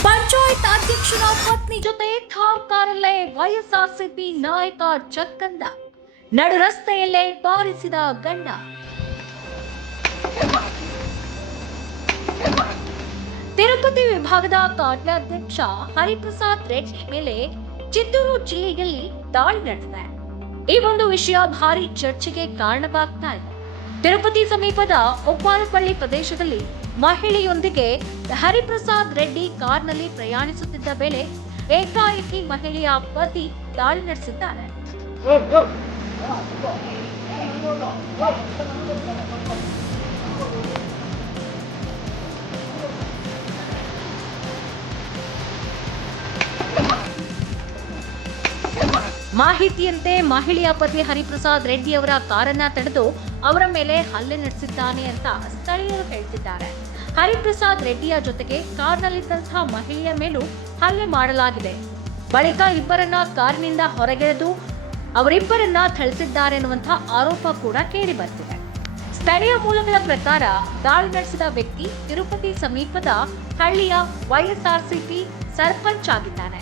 ಪಂಚಾಯತ್ ಅಧ್ಯಕ್ಷನ ಪತ್ನಿ ಜೊತೆ ಥಾರ್ ಕಾರಲ್ಲೇ ವೈಎಸ್ಆರ್ಸಿಪಿ ನಾಯಕ ಜಕ್ಕಂದ ನಡು ರಸ್ತೆಯಲ್ಲೇ ಬಾರಿಸಿದ ಗಂಡ. ತಿರುಪತಿ ವಿಭಾಗದ ಕಾರ್ಯಾಧ್ಯಕ್ಷ ಹರಿಪ್ರಸಾದ್ ರೆಡ್ಡಿ ಮೇಲೆ ಚಿತ್ತೂರು ಜಿಲ್ಲೆಯಲ್ಲಿ ದಾಳಿ ನಡೆದಿದೆ. ಈ ಒಂದು ವಿಷಯ ಭಾರಿ ಚರ್ಚೆಗೆ ಕಾರಣವಾಗ್ತಾ ಇದೆ. ತಿರುಪತಿ ಸಮೀಪದ ಒಪ್ಪಾರಪಳ್ಳಿ ಪ್ರದೇಶದಲ್ಲಿ ಮಹಿಳೆಯೊಂದಿಗೆ ಹರಿಪ್ರಸಾದ್ ರೆಡ್ಡಿ ಕಾರ್ನಲ್ಲಿ ಪ್ರಯಾಣಿಸುತ್ತಿದ್ದ ವೇಳೆ ಏಕಾಏಕಿ ಮಹಿಳೆಯ ಪತಿ ದಾಳಿ ನಡೆಸಿದ್ದಾರೆ. ಮಾಹಿತಿಯಂತೆ ಮಹಿಳೆಯ ಪತಿ ಹರಿಪ್ರಸಾದ್ ರೆಡ್ಡಿ ಅವರ ಕಾರನ್ನ ತಡೆದು ಅವರ ಮೇಲೆ ಹಲ್ಲೆ ನಡೆಸಿದ್ದಾನೆ ಅಂತ ಸ್ಥಳೀಯರು ಹೇಳ್ತಿದ್ದಾರೆ. ಹರಿಪ್ರಸಾದ್ ರೆಡ್ಡಿಯ ಜೊತೆಗೆ ಕಾರ್ನಲ್ಲಿದ್ದಂತಹ ಮಹಿಳೆಯ ಮೇಲೂ ಹಲ್ಲೆ ಮಾಡಲಾಗಿದೆ. ಬಳಿಕ ಇಬ್ಬರನ್ನ ಕಾರಿನಿಂದ ಹೊರಗೆಳೆದು ಅವರಿಬ್ಬರನ್ನ ಥಳಿಸಿದ್ದಾರೆ ಎನ್ನುವಂತಹ ಆರೋಪ ಕೂಡ ಕೇಳಿ ಬರ್ತಿದೆ. ಸ್ಥಳೀಯ ಮೂಲಗಳ ಪ್ರಕಾರ ದಾಳಿ ನಡೆಸಿದ ವ್ಯಕ್ತಿ ತಿರುಪತಿ ಸಮೀಪದ ಹಳ್ಳಿಯ ವೈಎಸ್ಆರ್ಸಿಪಿ ಸರ್ಪಂಚ್ ಆಗಿದ್ದಾನೆ.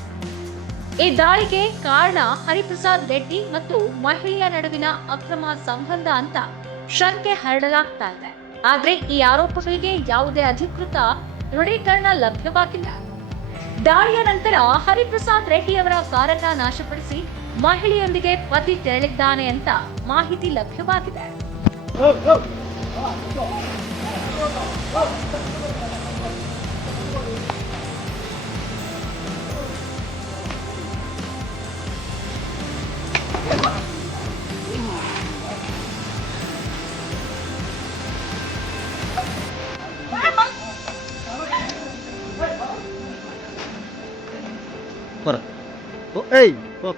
ಈ ದಾಳಿಗೆ ಕಾರಣ ಹರಿಪ್ರಸಾದ್ ರೆಡ್ಡಿ ಮತ್ತು ಮಹಿಳೆಯ ನಡುವಿನ ಅಕ್ರಮ ಸಂಬಂಧ ಅಂತ ಶಂಕೆ ಹರಡಲಾಗ್ತಾ ಇದೆ. ಆದ್ರೆ ಈ ಆರೋಪಗಳಿಗೆ ಯಾವುದೇ ಅಧಿಕೃತ ದೃಢೀಕರಣ ಲಭ್ಯವಾಗಿಲ್ಲ. ದಾಳಿಯ ನಂತರ ಹರಿಪ್ರಸಾದ್ ರೆಡ್ಡಿ ಅವರ ಕಾರನ್ನ ನಾಶಪಡಿಸಿ ಮಹಿಳೆಯೊಂದಿಗೆ ಪತಿ ತೆರಳಿದ್ದಾನೆ ಅಂತ ಮಾಹಿತಿ ಲಭ್ಯವಾಗಿದೆ. Por. Oh, hey, oh.